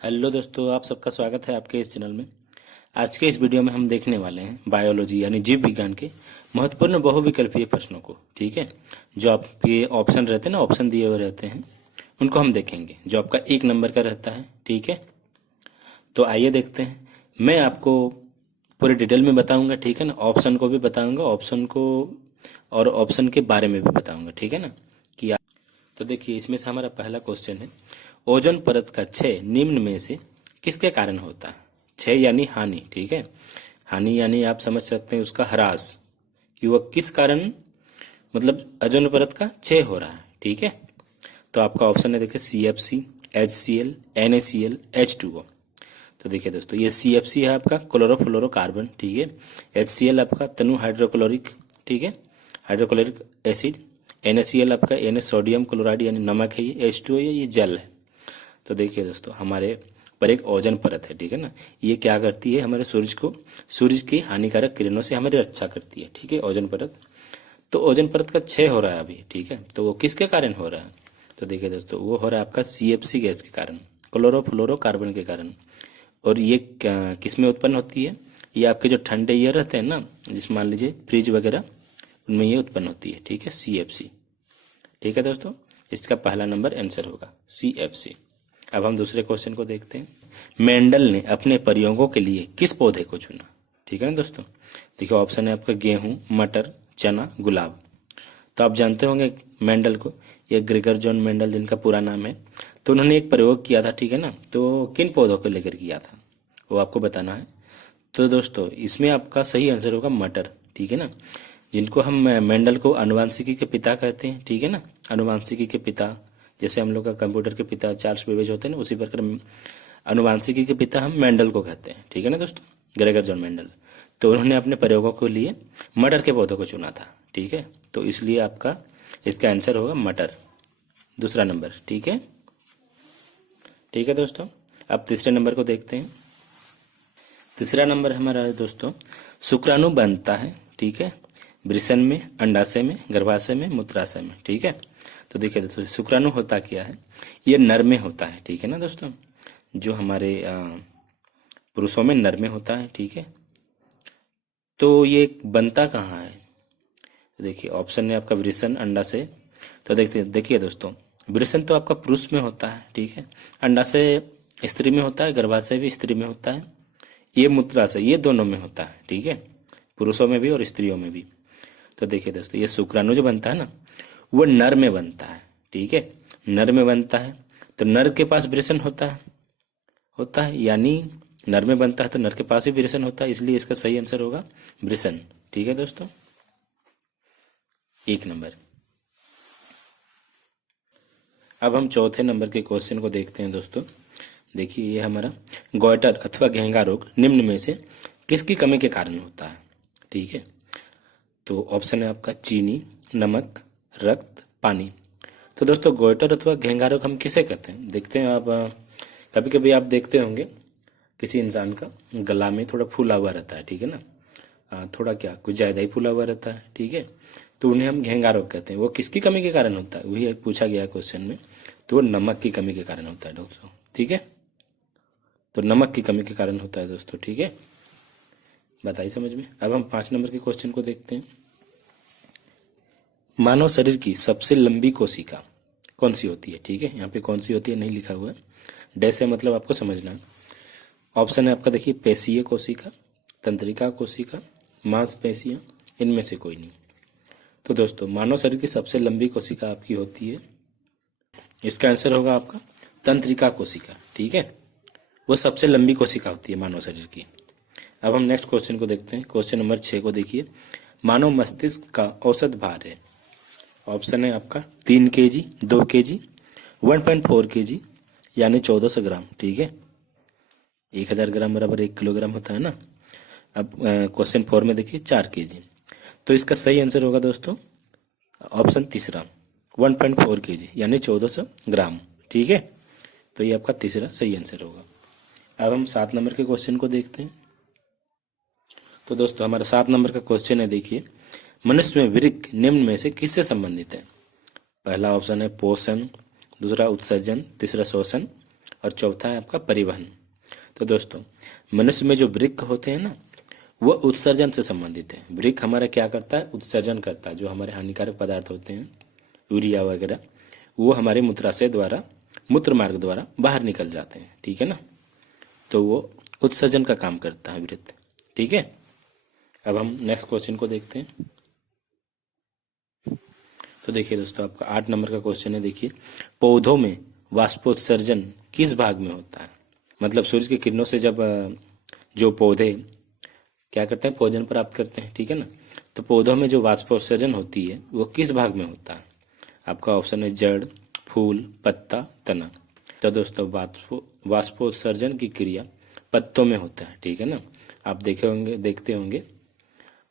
Hello दोस्तों, आप सबका स्वागत है आपके इस चैनल में। आज के इस वीडियो में हम देखने वाले हैं बायोलॉजी यानी जीव विज्ञान के महत्वपूर्ण बहुविकल्पीय प्रश्नों को। ठीक है, जो आपके ऑप्शन रहते हैं ना, ऑप्शन दिए हुए रहते हैं, उनको हम देखेंगे, जो आपका 1 नंबर का रहता है। ठीक है, तो आइए देखते हैं। मैं आपको पूरे डिटेल में बताऊंगा, ठीक है ना, ऑप्शन को भी बताऊंगा, ऑप्शन को और ऑप्शन के बारे में भी बताऊंगा, ठीक है ना। कि तो देखिए, इसमें से हमारा पहला क्वेश्चन है, ओजोन परत का क्षय निम्न में से किसके कारण होता है। क्षय यानी हानि, ठीक है, हानि यानी आप समझ सकते हैं उसका ह्रास, कि वह किस कारण, मतलब ओजोन परत का क्षय हो रहा है। ठीक है, तो आपका ऑप्शन है, देखिए, CFC, HCl, NaCl, H2O। तो देखिए दोस्तों, ये CFC है आपका क्लोरोफ्लोरोकार्बन, ठीक है, HCl आपका तनु हाइड्रोक्लोरिक, ठीक है, हाइड्रोक्लोरिक एसिड, NaCl आपका Na सोडियम क्लोराइड यानी नमक है, ये H2O ये जल है। तो देखिए दोस्तों, हमारे पर एक ओजोन परत है, ठीक है ना, ये क्या करती है, हमारे सूरज की हानिकारक किरणों से हमारी रक्षा करती है। ठीक है, ओजोन परत। तो ओजोन परत का क्षय हो रहा है अभी, ठीक है, तो वो किसके कारण हो रहा है। तो देखिए दोस्तों, वो हो रहा है आपका CFC गैस के कारण, क्लोरोफ्लोरोकार्बन के कारण। और ये किस में उत्पन्न होती है, ये आपके जो ठंडे एयर रहते हैं ना, जिस मान लीजिए फ्रिज वगैरह, उनमें ये उत्पन्न होती है। ठीक है, CFC। ठीक है दोस्तों, इसका पहला नंबर आंसर होगा CFC। अब हम दूसरे क्वेश्चन को देखते हैं। मेंडल ने अपने प्रयोगों के लिए किस पौधे को चुना। ठीक है ना दोस्तों, देखिए ऑप्शन है आपका गेहूं, मटर, चना, गुलाब। तो आप जानते होंगे मेंडल को, ये ग्रेगर जॉन मेंडल जिनका पूरा नाम है। तो उन्होंने एक प्रयोग किया था, ठीक है ना, तो किन पौधों को लेकर किया था वो आपको बताना है। तो दोस्तों, इसमें आपका सही आंसर होगा मटर, ठीक है ना, जिनको हम मेंडल को आनुवांशिकी के पिता कहते हैं। ठीक है ना, आनुवांशिकी के पिता, जैसे हम लोग का कंप्यूटर के पिता चार्ल्स बेबेज होते हैं ना, उसी प्रकार आनुवांशिकी के पिता हम मेंडल को कहते हैं। ठीक है ना दोस्तों, ग्रेगर जॉन मेंडल। तो उन्होंने अपने प्रयोगों के लिए मटर के पौधों को चुना था। ठीक है, तो इसलिए आपका इसका आंसर होगा मटर, दूसरा नंबर। ठीक है, ठीक है दोस्तों, अब तीसरे नंबर को देखते हैं। तीसरा नंबर हमारा है दोस्तों, शुक्राणु बनता है, ठीक है, वृषण में, अंडाशय में, गर्भाशय में, मूत्राशय में। ठीक है, तो देखिए दोस्तों, शुक्राणु होता क्या है, ये नर में होता है। ठीक है ना दोस्तों, जो हमारे पुरुषों में नर में होता है। ठीक है, तो ये बनता कहाँ है, तो देखिए ऑप्शन है आपका वृषण, अंडाशय। तो देखिए देखिए दोस्तों, वृषण तो आपका पुरुष में होता है, ठीक है, अंडाशय स्त्री में होता है, गर्भाशय भी स्त्री में होता है, ये मूत्राशय ये दोनों में होता है। ठीक है, पुरुषों में भी और स्त्रियों में भी। तो देखिए दोस्तों, ये शुक्राणु जो बनता है ना, वो नर में बनता है। ठीक है, नर में बनता है, तो नर के पास वृषण होता है यानी नर में बनता है तो नर के पास ही वृषण होता है, इसलिए इसका सही आंसर होगा वृषण। ठीक है दोस्तों, 1 नंबर। अब हम चौथे नंबर के क्वेश्चन को देखते हैं दोस्तों। देखिए, ये हमारा गॉइटर अथवा घेंगा रोग निम्न में से किसकी कमी के कारण होता है। ठीक है, तो ऑप्शन है आपका चीनी, नमक, रक्त, पानी। तो दोस्तों, गॉइटर अथवा घेंगा रोग हम किसे कहते हैं, देखते हैं आप। कभी कभी आप देखते होंगे किसी इंसान का गला में थोड़ा फूला हुआ रहता है, ठीक है ना, थोड़ा क्या कुछ ज़्यादा ही फूला हुआ रहता है। ठीक है, तो उन्हें हम घेंगा रोग कहते हैं। वो किसकी कमी के कारण होता है, वही पूछा गया क्वेश्चन में। तो वो नमक की कमी के कारण होता है दोस्तों। ठीक है, तो नमक की कमी के कारण होता है दोस्तों। ठीक है, बताइए समझ में। अब हम 5 नंबर के क्वेश्चन को देखते हैं। मानव शरीर की सबसे लंबी कोशिका कौन सी होती है। ठीक है, यहाँ पे कौन सी होती है नहीं लिखा हुआ है, डैश है, मतलब आपको समझना है। ऑप्शन है आपका, देखिए, पेशीय कोशिका, तंत्रिका कोशिका, मांसपेशियां, इनमें से कोई नहीं। तो दोस्तों, मानव शरीर की सबसे लंबी कोशिका आपकी होती है, इसका आंसर होगा आपका तंत्रिका कोशिका। ठीक है, वो सबसे लंबी कोशिका होती है मानव शरीर की। अब हम नेक्स्ट क्वेश्चन को देखते हैं। क्वेश्चन नंबर 6 को देखिए। मानव मस्तिष्क का औसत भार है, ऑप्शन है आपका 3 kg, 2 kg, 1.4 kg यानी 1400 ग्राम। ठीक है, 1000 ग्राम बराबर 1 किलोग्राम होता है ना। अब क्वेश्चन 4 में देखिए 4 kg। तो इसका सही आंसर होगा दोस्तों ऑप्शन तीसरा, 1.4 kg यानी 1400 ग्राम। ठीक है, तो ये आपका तीसरा सही आंसर होगा। अब हम 7 नंबर के क्वेश्चन को देखते हैं। तो दोस्तों, हमारा 7 नंबर का क्वेश्चन है, देखिए, मनुष्य में वृक्क निम्न में से किससे संबंधित है। पहला ऑप्शन है पोषण, दूसरा उत्सर्जन, तीसरा श्वसन, और चौथा है आपका परिवहन। तो दोस्तों मनुष्य में जो वृक्क होते हैं ना, वो उत्सर्जन से संबंधित है। वृक्क हमारा क्या करता है, उत्सर्जन करता है। जो हमारे हानिकारक पदार्थ होते हैं, यूरिया वगैरह, वो हमारे मूत्राशय द्वारा, मूत्र मार्ग द्वारा बाहर निकल जाते हैं, ठीक है ना। तो वो उत्सर्जन का काम करता है वृत्त, ठीक है। अब हम नेक्स्ट क्वेश्चन को देखते हैं। तो देखिए दोस्तों, आपका 8 नंबर का क्वेश्चन है। देखिए, पौधों में वाष्पोत्सर्जन किस भाग में होता है। मतलब सूर्य की किरणों से जब जो पौधे क्या करते हैं, भोजन प्राप्त करते हैं, ठीक है ना। तो पौधों में जो वाष्पोत्सर्जन होती है वो किस भाग में होता है। आपका ऑप्शन है जड़, फूल, पत्ता, तना। तो दोस्तों वाष्पोत्सर्जन की क्रिया पत्तों में होता है, ठीक है ना। आप देखते होंगे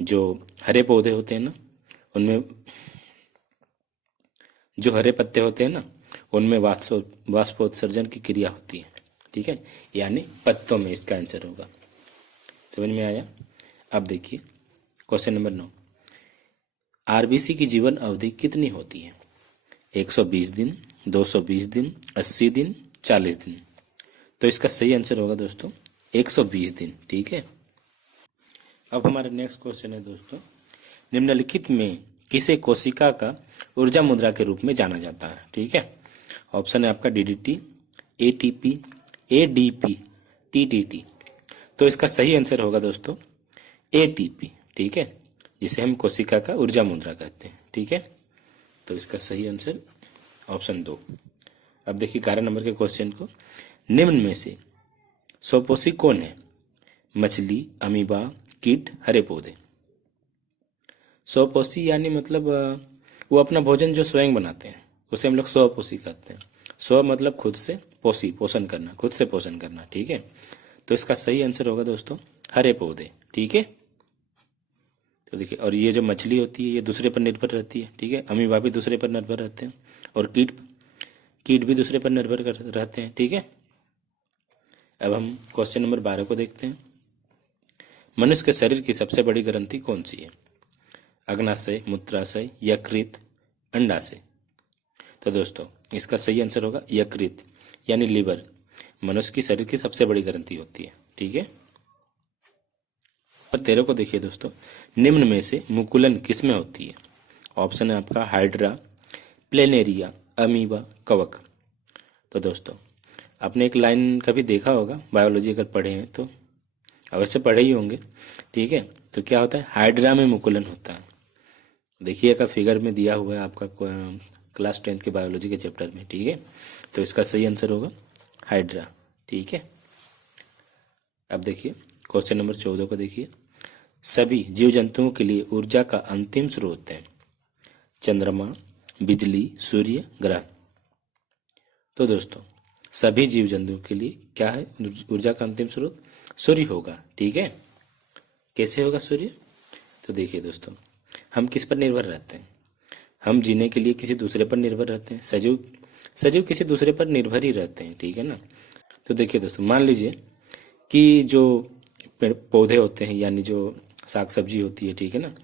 जो हरे पौधे होते हैं ना, उनमें जो हरे पत्ते होते हैं ना, उनमें वाष्पोत्सर्जन की क्रिया होती है, ठीक है। यानी पत्तों में इसका आंसर होगा। समझ में आया। अब देखिए क्वेश्चन नंबर 9, आरबीसी की जीवन अवधि कितनी होती है। 120 दिन, 220 दिन, 80 दिन, 40 दिन। तो इसका सही आंसर होगा दोस्तों 120 दिन, ठीक है। अब हमारा नेक्स्ट क्वेश्चन है दोस्तों, निम्नलिखित में किसे कोशिका का ऊर्जा मुद्रा के रूप में जाना जाता है, ठीक है। ऑप्शन है आपका डीडीटी, एटीपी, एडीपी, टीटीटी। तो इसका सही आंसर होगा दोस्तों एटीपी, ठीक है, जिसे हम कोशिका का ऊर्जा मुद्रा कहते हैं, ठीक है। तो इसका सही आंसर ऑप्शन 2। अब देखिए 11 नंबर के क्वेश्चन को, निम्न में से स्वपोषी कौन है। मछली, अमीबा, कीट, हरे पौधे। स्वपोषी यानी मतलब वो अपना भोजन जो स्वयं बनाते हैं उसे हम लोग स्वपोषी कहते हैं। स्व मतलब खुद से, पोषी पोषण करना, खुद से पोषण करना, ठीक है। तो इसका सही आंसर होगा दोस्तों हरे पौधे, ठीक है। तो देखिए, और ये जो मछली होती है ये दूसरे पर निर्भर रहती है, ठीक है। अमीबा भी दूसरे पर निर्भर रहते हैं और कीट भी दूसरे पर निर्भर रहते हैं, ठीक है। अब हम क्वेश्चन नंबर 12 को देखते हैं। मनुष्य के शरीर की सबसे बड़ी ग्रंथि कौन सी है। अग्नाशय, मूत्राशय, यकृत, अंडाशय। तो दोस्तों इसका सही आंसर होगा यकृत यानी लीवर। मनुष्य की शरीर की सबसे बड़ी ग्रंथि होती है, ठीक है। 13 को देखिए दोस्तों, निम्न में से मुकुलन किस में होती है। ऑप्शन है आपका हाइड्रा, प्लेनेरिया, अमीबा, कवक। तो दोस्तों आपने एक लाइन कभी देखा होगा, बायोलॉजी अगर पढ़े हैं तो अवश्य पढ़े ही होंगे, ठीक है। तो क्या होता है, हाइड्रा में मुकुलन होता है। देखिएगा फिगर में दिया हुआ है आपका क्लास 10 के बायोलॉजी के चैप्टर में, ठीक है। तो इसका सही आंसर होगा हाइड्रा, ठीक है। अब देखिए क्वेश्चन नंबर 14 को देखिए, सभी जीव जंतुओं के लिए ऊर्जा का अंतिम स्रोत है चंद्रमा, बिजली, सूर्य, ग्रह। तो दोस्तों सभी जीव जंतुओं के लिए क्या है ऊर्जा का अंतिम स्रोत, सूर्य होगा, ठीक है। कैसे होगा सूर्य। तो देखिए दोस्तों, हम किस पर निर्भर रहते हैं, हम जीने के लिए किसी दूसरे पर निर्भर रहते हैं। सजीव किसी दूसरे पर निर्भर ही रहते हैं, ठीक है ना। तो देखिए दोस्तों, मान लीजिए कि जो पेड़ पौधे होते हैं यानी जो साग सब्जी होती है, ठीक है ना,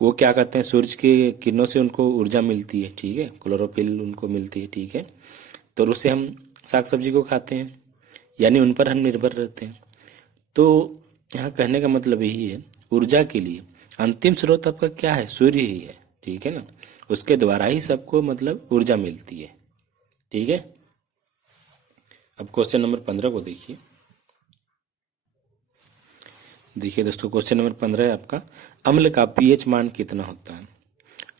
वो क्या करते हैं, सूरज के किरणों से उनको ऊर्जा मिलती है, ठीक है, क्लोरोफिल उनको मिलती है, ठीक है। तो उससे हम साग सब्जी को खाते हैं, यानी उन पर हम निर्भर रहते हैं। तो यहाँ कहने का मतलब यही है, ऊर्जा के लिए अंतिम स्रोत आपका क्या है, सूर्य ही है, ठीक है ना। उसके द्वारा ही सबको मतलब ऊर्जा मिलती है, ठीक है। अब क्वेश्चन नंबर 15 को देखिए। देखिए दोस्तों, क्वेश्चन नंबर 15 है आपका, अम्ल का पीएच मान कितना होता है।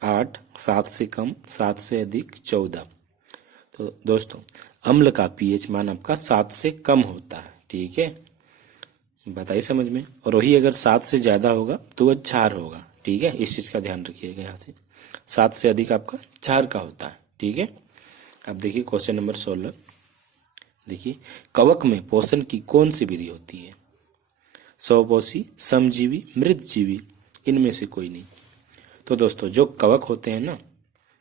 8, 7 से कम, 7 से अधिक, 14। तो दोस्तों अम्ल का पीएच मान आपका 7 से कम होता है, ठीक है, बताइए समझ में। और वही अगर 7 से ज्यादा होगा तो वह क्षार होगा, ठीक है। इस चीज का ध्यान रखिएगा, यहाँ से 7 से अधिक आपका क्षार का होता है, ठीक है। अब देखिए क्वेश्चन नंबर 16, देखिए कवक में पोषण की कौन सी विधि होती है। स्वपोषी, समजीवी, मृतजीवी, इनमें से कोई नहीं। तो दोस्तों जो कवक होते हैं ना,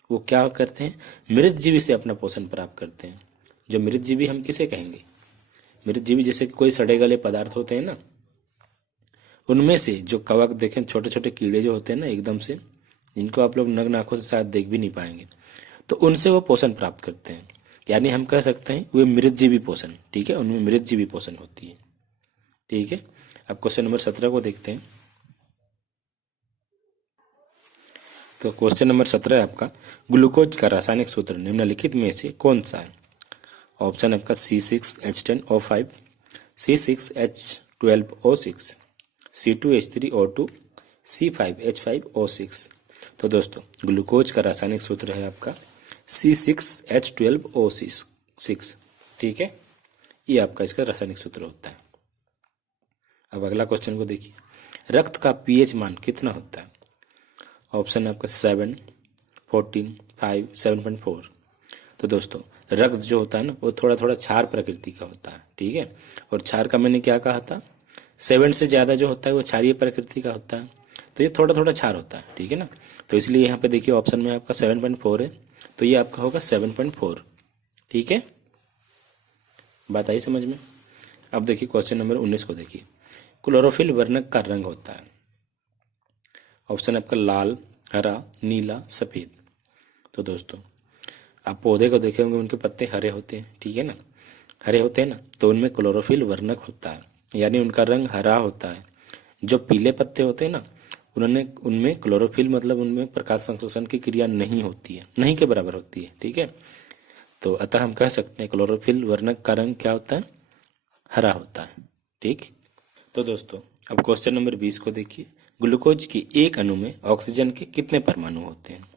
वो क्या करते हैं, मृतजीवी से अपना पोषण प्राप्त करते हैं। जो मृतजीवी हम किसे कहेंगे, मृतजीवी जैसे कि कोई सड़े गले पदार्थ होते हैं ना, उनमें से जो कवक देखें, छोटे छोटे कीड़े जो होते हैं ना एकदम से, जिनको आप लोग नग्न आंखों से शायद देख भी नहीं पाएंगे, तो उनसे वो पोषण प्राप्त करते हैं। यानी हम कह सकते हैं वे मृतजीवी पोषण, ठीक है, उनमें मृतजीवी पोषण होती है, ठीक है। अब क्वेश्चन नंबर 17 को देखते हैं। तो क्वेश्चन नंबर 17 है आपका, ग्लूकोज का रासायनिक सूत्र निम्नलिखित में से कौन सा है? ऑप्शन आपका C6H10O5, C6H12O6, C2H3O2, C5H5O6। तो दोस्तों ग्लूकोज का रासायनिक सूत्र है आपका C6H12O6, ठीक है, ये आपका इसका रासायनिक सूत्र होता है। अब अगला क्वेश्चन को देखिए, रक्त का पीएच मान कितना होता है? ऑप्शन है आपका 7, 14, 5, 7.4। तो दोस्तों रक्त जो होता है ना वो थोड़ा थोड़ा क्षार प्रकृति का होता है, ठीक है, और क्षार का मैंने क्या कहा था, 7 से ज़्यादा जो होता है वो क्षारीय प्रकृति का होता है, तो ये थोड़ा थोड़ा क्षार होता है, ठीक है ना। तो इसलिए यहाँ पे देखिए ऑप्शन में आपका 7.4 है, तो ये आपका होगा 7.4, ठीक है, बात आई समझ में। अब देखिए क्वेश्चन नंबर 19 को देखिए, क्लोरोफिल वर्णक का रंग होता है। ऑप्शन आपका लाल, हरा, नीला, सफ़ेद। तो दोस्तों आप पौधे को देखे होंगे, उनके पत्ते हरे होते हैं, ठीक है ना, हरे होते हैं ना, तो उनमें क्लोरोफिल वर्णक होता है, यानी उनका रंग हरा होता है। जो पीले पत्ते होते हैं ना, उनमें क्लोरोफिल मतलब उनमें प्रकाश संश्लेषण की क्रिया नहीं होती है, नहीं के बराबर होती है, ठीक है। तो अतः हम कह सकते हैं क्लोरोफिल वर्णक का रंग क्या होता है, हरा होता है, ठीक। तो दोस्तों अब क्वेश्चन नंबर 20 को देखिए, ग्लूकोज के एक अणु में ऑक्सीजन के कितने परमाणु होते हैं?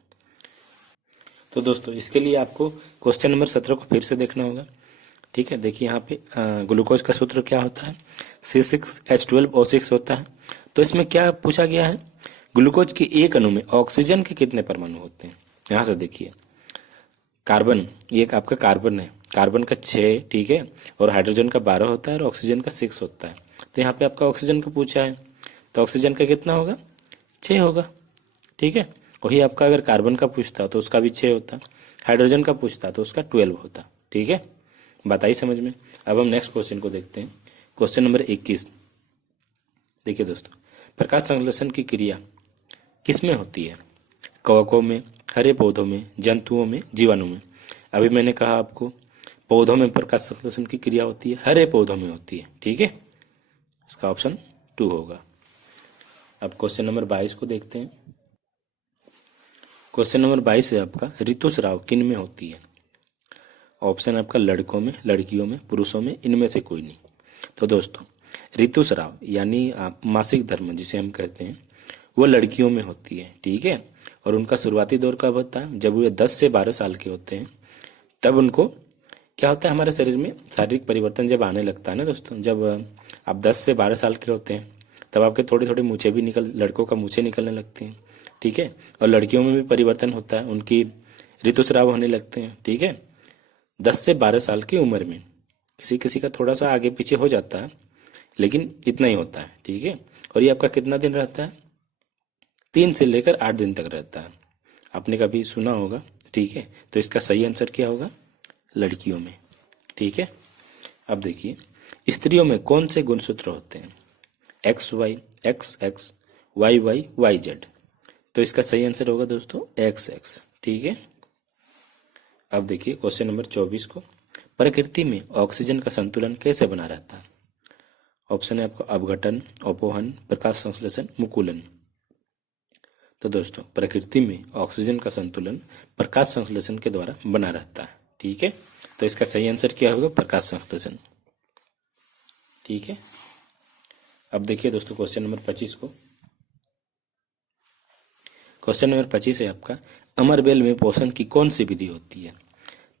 तो दोस्तों इसके लिए आपको क्वेश्चन नंबर 17 को फिर से देखना होगा, ठीक है। देखिए यहाँ पे ग्लूकोज का सूत्र क्या होता है, C6H12O6 होता है। तो इसमें क्या पूछा गया है, ग्लूकोज के एक अणु में ऑक्सीजन के कितने परमाणु होते हैं? यहाँ से देखिए, कार्बन, ये एक आपका कार्बन है, कार्बन का 6, ठीक है, और हाइड्रोजन का 12 होता है और ऑक्सीजन का 6 होता है। तो यहाँ पे आपका ऑक्सीजन का पूछा है, तो ऑक्सीजन का कितना होगा, 6 होगा, ठीक है। वही आपका अगर कार्बन का पूछता तो उसका भी 6 होता, हाइड्रोजन का पूछता तो उसका 12 होता, ठीक है, बताइए समझ में। अब हम नेक्स्ट क्वेश्चन को देखते हैं, क्वेश्चन नंबर 21। देखिए दोस्तों, प्रकाश संश्लेषण की क्रिया किस में होती है? कवकों में, हरे पौधों में, जंतुओं में, जीवाणु में। अभी मैंने कहा आपको पौधों में प्रकाश संश्लेषण की क्रिया होती है, हरे पौधों में होती है, ठीक है, इसका ऑप्शन 2 होगा। अब क्वेश्चन नंबर 22 को देखते हैं। क्वेश्चन नंबर 22 है आपका, ऋतुस्राव किन में होती है? ऑप्शन आपका लड़कों में, लड़कियों में, पुरुषों में, इनमें से कोई नहीं। तो दोस्तों ऋतुस्राव यानी मासिक धर्म जिसे हम कहते हैं, वो लड़कियों में होती है, ठीक है, और उनका शुरुआती दौर कब होता है, जब वे 10 से 12 साल के होते हैं, तब उनको क्या होता है, हमारे शरीर में शारीरिक परिवर्तन जब आने लगता है ना दोस्तों, जब आप 10 से 12 साल के होते हैं तब आपके थोड़े थोड़े मूछें भी लड़कों का मूछें निकलने लगती हैं, ठीक है, और लड़कियों में भी परिवर्तन होता है, उनकी ऋतुस्राव होने लगते हैं, ठीक है, 10 से 12 साल की उम्र में। किसी किसी का थोड़ा सा आगे पीछे हो जाता है, लेकिन इतना ही होता है, ठीक है। और ये आपका कितना दिन रहता है, 3 से लेकर 8 दिन तक रहता है, आपने कभी सुना होगा, ठीक है। तो इसका सही आंसर क्या होगा, लड़कियों में, ठीक है। अब देखिए, स्त्रियों में कौन से गुणसूत्र होते हैं? XY, XX, YY, YZ। तो इसका सही आंसर होगा दोस्तों XX, ठीक है। अब देखिए क्वेश्चन नंबर 24 को, प्रकृति में ऑक्सीजन का संतुलन कैसे बना रहता है? ऑप्शन है आपका अपघटन, अपवहन, प्रकाश संश्लेषण, मुकुलन। तो दोस्तों प्रकृति में ऑक्सीजन का संतुलन प्रकाश संश्लेषण के द्वारा बना रहता है, ठीक है। तो इसका सही आंसर क्या होगा, प्रकाश संश्लेषण, ठीक है। अब देखिए दोस्तों क्वेश्चन नंबर 25 को, क्वेश्चन नंबर 25 है आपका, अमरबेल में पोषण की कौन सी विधि होती है?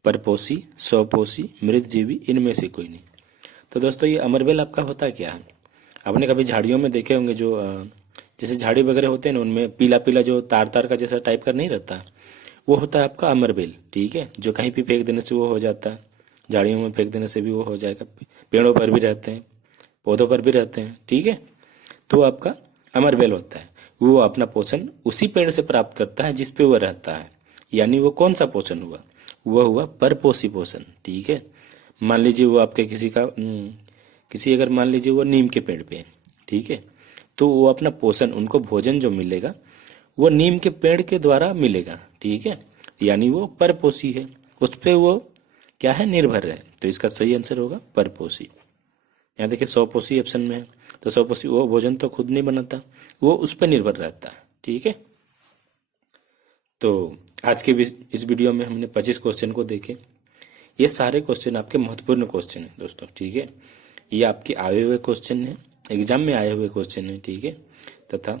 परपोषी, स्वपोषी, मृतजीवी, इनमें से कोई नहीं। तो दोस्तों ये अमरबेल आपका होता क्या है, आपने कभी झाड़ियों में देखे होंगे, जो जैसे झाड़ी वगैरह होते हैं ना, उनमें पीला पीला जो तार तार का जैसा टाइप का नहीं रहता, वो होता है आपका अमरबेल, ठीक है, जो कहीं भी फेंक देने से वो हो जाता है, झाड़ियों में फेंक देने से भी वो हो जाएगा, पेड़ों पर भी रहते हैं, पौधों पर भी रहते हैं, ठीक है। तो आपका अमरबेल होता है, वो अपना पोषण उसी पेड़ से प्राप्त करता है जिस पे वो रहता है, यानी वो कौन सा पोषण हुआ, वह हुआ परपोषी पोषण, ठीक है। मान लीजिए वो आपके किसी अगर मान लीजिए वो नीम के पेड़ पे है, ठीक है, तो वो अपना पोषण, उनको भोजन जो मिलेगा वो नीम के पेड़ के द्वारा मिलेगा, ठीक है, यानी वो परपोषी है, उस पे वो क्या है, निर्भर है। तो इसका सही आंसर होगा परपोषी। यहाँ देखिए स्वपोषी ऑप्शन में है, तो स्वपोषी वो भोजन तो खुद नहीं बनाता, वो उस पर निर्भर रहता है। ठीक है, तो आज के इस वीडियो में हमने 25 क्वेश्चन को देखे। ये सारे क्वेश्चन आपके महत्वपूर्ण क्वेश्चन हैं दोस्तों। ठीक है, ये आपके आए हुए क्वेश्चन हैं, एग्जाम में आए हुए क्वेश्चन हैं। ठीक है, तथा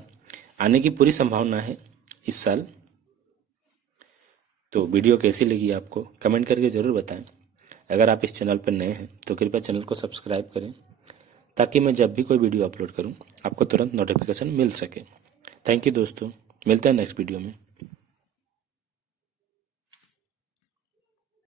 आने की पूरी संभावना है इस साल। तो वीडियो कैसी लगी आपको कमेंट करके ज़रूर बताएं। अगर आप इस चैनल पर नए हैं तो कृपया चैनल को सब्सक्राइब करें, ताकि मैं जब भी कोई वीडियो अपलोड करूं आपको तुरंत नोटिफिकेशन मिल सके। थैंक यू दोस्तों, मिलते हैं नेक्स्ट वीडियो में।